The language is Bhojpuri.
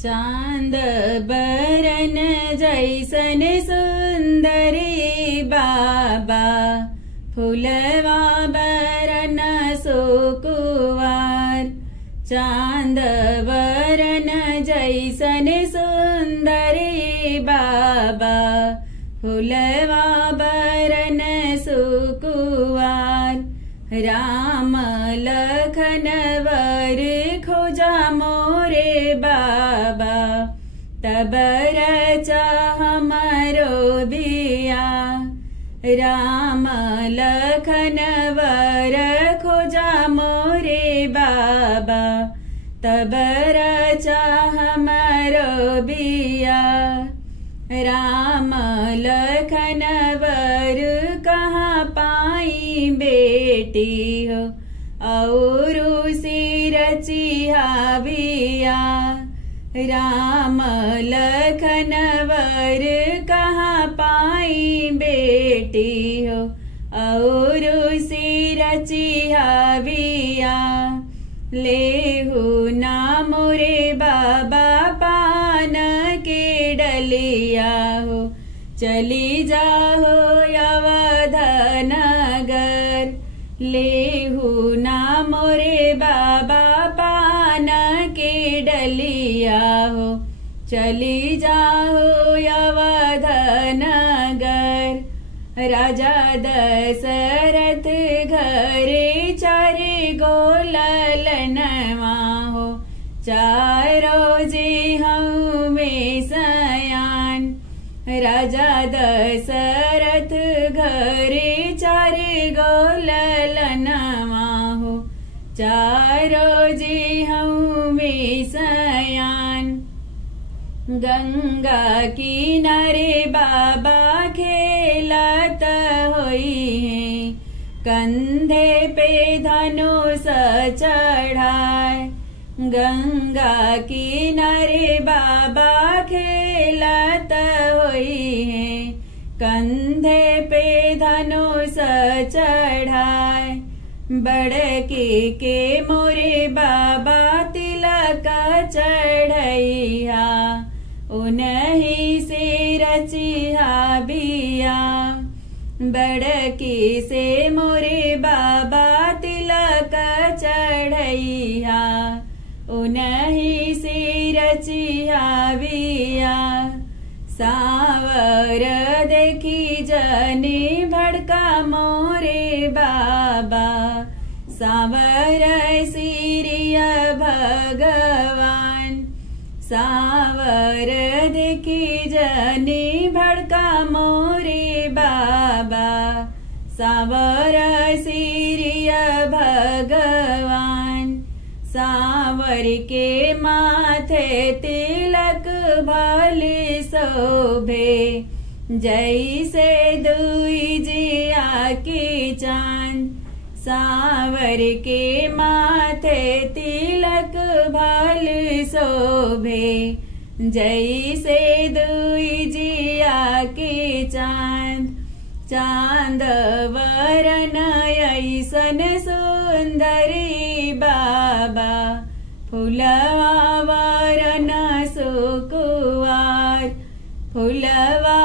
चांद बरन जैसन सुंदरी बाबा, फुलवा बरन सुकुवार। चांद बरन जैसन सुंदरी बाबा, फुलवा बरन सुकुवार। राम लखन वर खोजा मोरे बाबा, तब रचा हमारो बिया। राम लखन वर खोजा मोरे बाबा, तब रचा हमारो बिया। राम लखन वर कहाँ पाई बेटी हो, और उसी रचिया बिया। राम लखन वर कहाँ पाई बेटी हो, और उसी रचिया बिया। लेहु ना मोरे बाबा पान के डलिया हो, चली जाहो अवध नगर। लेहु ना मोरे बाबा पान के डलिया हो, चली जाहो अवध नगर। राजा दशरथ घरे चारि गो ललनवा हो, चारों जी हमें सयान। राजा दशरथ घरे चारि गो ललनवा हो, चारों जी हमें सयान। गंगा किनारे बाबा खेलत होई है, कंधे पे धनुष चढ़ाए। गंगा किनारे बाबा खेलत होई है, कंधे पे धनुष चढ़ाए। बड़की के मोरे बाबा तिलक चढ़ैया, उन्हीं से रचिया बिया। बड़की से मोरे बाबा तिलक चढ़ैया, उन्हीं से रचिया बिया। सावर देखी जनी भड़का मोरे बाबा, सावर सिरिय भगवान। सावर देखी जनी भड़का मोरे बाबा, सावर सिरिय भगवान। सावर के माथे तिलक भले शोभे, जैसे दुई जिया की चांद। सावर के माथे तिलक भले शोभे, जैसे दुई जिया की चांद। चांद वरन ऐसन सुंदरी बाबा, फुलवा वरन सुकुवार। फुलवा